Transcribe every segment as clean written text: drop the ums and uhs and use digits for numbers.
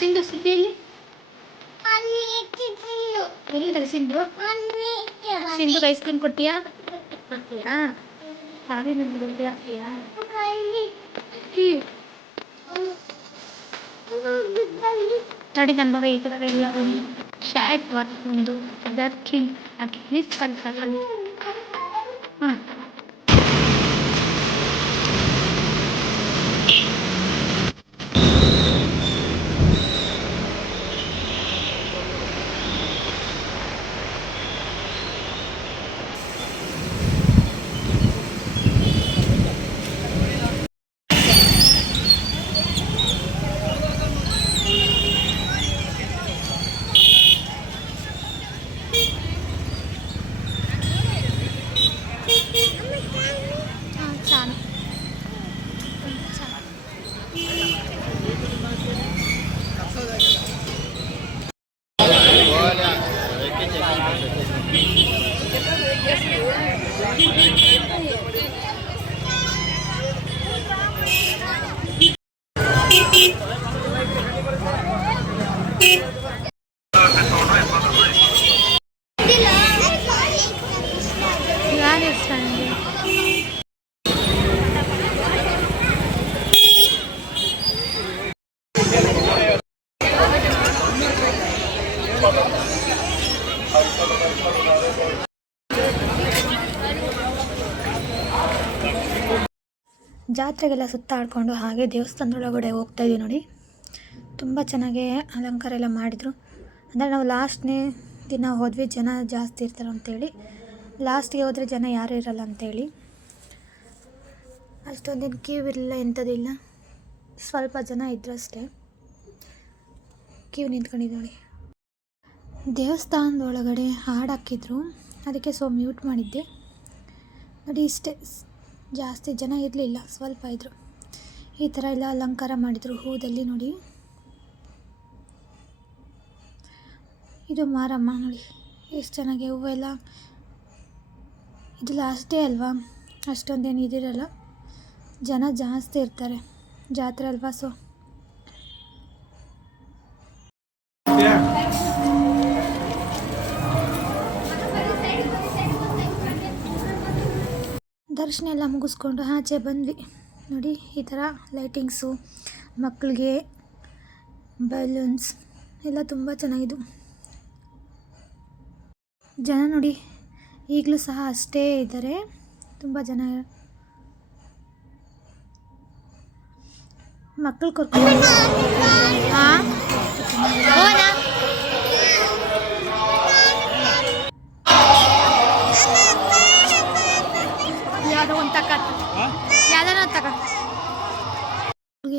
ಸಿಂಧು ಸುದ್ದಿಯಲ್ಲಿ ಎಲ್ಲಿದ್ದಾರೆ Sindhu? Sindhu ice cream ಕೊಟ್ಟಿಯಾ? ಹಾಗೆ ನೋಡಿ ನನ್ನ ಮಗ ಈ ಥರ ಎಲ್ಲ ಶಾರ್ಟ್ ಒಂದು ಅದಕ್ಕೆ ಹಾಕಿ ಕಲ್ಸಲ್ಲಿ ಜಾತ್ರೆಗೆಲ್ಲ ಸುತ್ತಾಡಿಕೊಂಡು ಹಾಗೆ ದೇವಸ್ಥಾನದೊಳಗಡೆ ಹೋಗ್ತಾ ಇದ್ದೀವಿ ನೋಡಿ. ತುಂಬ ಚೆನ್ನಾಗಿ ಅಲಂಕಾರ ಎಲ್ಲ ಮಾಡಿದರು. ಅಂದರೆ ನಾವು ಲಾಸ್ಟ್ನೇ ದಿನ ಹೋದ್ವಿ, ಜನ ಜಾಸ್ತಿ ಇರ್ತಾರೆ ಅಂತೇಳಿ. ಲಾಸ್ಟಿಗೆ ಹೋದರೆ ಜನ ಯಾರೂ ಇರಲ್ಲ ಅಂತೇಳಿ ಅಷ್ಟೊಂದೇನು ಕ್ಯೂ ಇರಲಿಲ್ಲ, ಎಂಥದಿಲ್ಲ. ಸ್ವಲ್ಪ ಜನ ಇದ್ರಷ್ಟೇ ಕ್ಯೂ ನಿಂತ್ಕೊಂಡಿದ್ದು ನೋಡಿ. ದೇವಸ್ಥಾನದೊಳಗಡೆ ಹಾಡು ಹಾಕಿದ್ರು, ಅದಕ್ಕೆ ಮ್ಯೂಟ್ ಮಾಡಿದ್ದೆ ನೋಡಿ. ಇಷ್ಟೇ, ಜಾಸ್ತಿ ಜನ ಇರಲಿಲ್ಲ, ಸ್ವಲ್ಪ ಇದ್ದರು. ಈ ಥರ ಎಲ್ಲ ಅಲಂಕಾರ ಮಾಡಿದರು ಹೂದಲ್ಲಿ ನೋಡಿ. ಇದು ಮಾರಮ್ಮ ನೋಡಿ, ಎಷ್ಟು ಚೆನ್ನಾಗಿ ಹೂವೆಲ್ಲ. ಇದು ಲಾಸ್ಟ್ ಡೇ ಅಲ್ವಾ, ಅಷ್ಟೊಂದೇನು ಇದಿರಲ್ಲ, ಜನ ಜಾಸ್ತಿ ಇರ್ತಾರೆ, ಜಾತ್ರೆ ಅಲ್ವಾ. ದರ್ಶನ ಎಲ್ಲ ಮುಗಿಸ್ಕೊಂಡು ಆಚೆ ಬಂದ್ವಿ ನೋಡಿ. ಈ ಥರ ಲೈಟಿಂಗ್ಸು, ಮಕ್ಕಳಿಗೆ ಬಲೂನ್ಸ್ ಎಲ್ಲ ತುಂಬ ಚೆನ್ನಾಗಿದ್ದು. ಜನ ನೋಡಿ ಈಗಲೂ ಸಹ ಅಷ್ಟೇ ಇದ್ದಾರೆ, ತುಂಬ ಜನ. ಮಕ್ಕಳು ಕರ್ಕೊಂಡು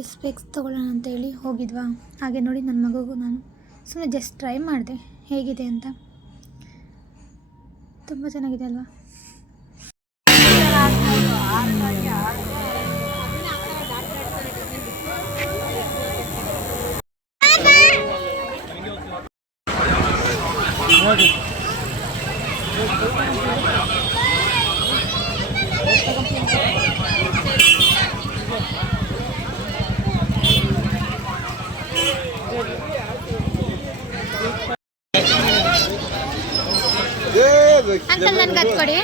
ಸ್ಪೆಕ್ಸ್ ತೊಗೊಳ್ಳೋಣ ಅಂತೇಳಿ ಹೋಗಿದ್ವಾ. ಹಾಗೆ ನೋಡಿ ನನ್ನ ಮಗುಗೂ ನಾನು ಸುಮ್ಮನೆ ಜಸ್ಟ್ ಟ್ರೈ ಮಾಡಿದೆ ಹೇಗಿದೆ ಅಂತ. ತುಂಬ ಚೆನ್ನಾಗಿದೆ ಅಲ್ವಾ. ಅಂಕಲ್ ನನ್ಗೆ ಅದು ಕೊಡಿ.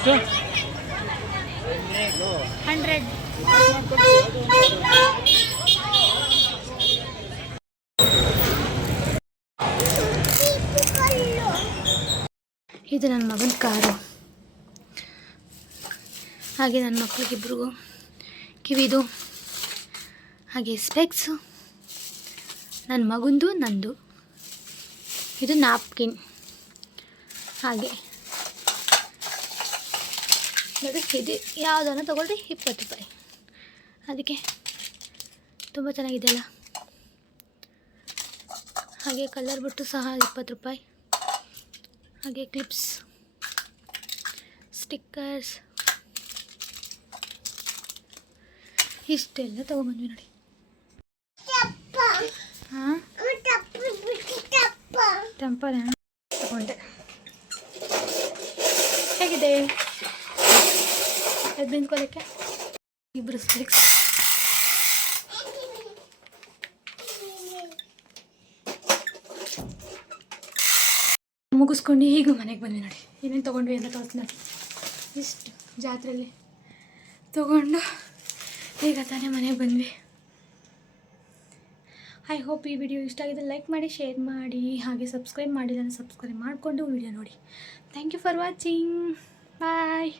ಎಷ್ಟು 100. ಇದು ನನ್ನ ಮಗನ ಕಾರು. ಹಾಗೆ ನನ್ನ ಮಕ್ಕಳಿಗಿಬ್ರಿಗೂ ಕಿವಿದು, ಹಾಗೆ ಸ್ಪೆಕ್ಸು, ನನ್ನ ಮಗಂದು, ನಂದು. ಇದು ನಾಪ್ಕಿನ್. ಹಾಗೆ ನೋಡಿ, ಇದು ಯಾವುದನ್ನು ತೊಗೊಳ್ರಿ 20 ರೂಪಾಯಿ. ಅದಕ್ಕೆ ತುಂಬ ಚೆನ್ನಾಗಿದೆಯಲ್ಲ. ಹಾಗೆ ಕಲರ್ ಬಿಟ್ಟು ಸಹ 20 ರೂಪಾಯಿ. ಹಾಗೆ ಕ್ಲಿಪ್ಸ್, ಸ್ಟಿಕ್ಕರ್ಸ್, ಇಷ್ಟೆಲ್ಲ ತೊಗೊಂಬಂದ್ವಿ ನೋಡಿ. ಹಾಂ, ಟೆಂಪಲ್ ತಗೊಂಡೆ. ಹೇಗಿದೆ ಎದ್ದು ನಿಂತ್ಕೊಳ್ಳೋಕ್ಕೆ? ಇಬ್ಬರು ಸ್ಪೆಕ್ಸ್. ಮುಗಿಸ್ಕೊಂಡು ಈಗ ಮನೆಗೆ ಬಂದ್ವಿ ನೋಡಿ. ಏನೇನು ತೊಗೊಂಡ್ವಿ ಅಂತ ತೋರಿಸ್ತೀನಿ ನೋಡಿ. ಇಷ್ಟು ಜಾತ್ರೆಯಲ್ಲಿ ತೊಗೊಂಡು ಈಗ ತಾನೇ ಮನೆಗೆ ಬಂದ್ವಿ. ಐ ಹೋಪ್ ಈ ವಿಡಿಯೋ ಇಷ್ಟ ಆಗಿದೆ. ಲೈಕ್ ಮಾಡಿ, ಶೇರ್ ಮಾಡಿ, ಹಾಗೆ ಸಬ್ಸ್ಕ್ರೈಬ್ ಮಾಡಿಲ್ಲ ಸಬ್ಸ್ಕ್ರೈಬ್ ಮಾಡಿಕೊಂಡು ವಿಡಿಯೋ ನೋಡಿ. Thank you for watching. Bye.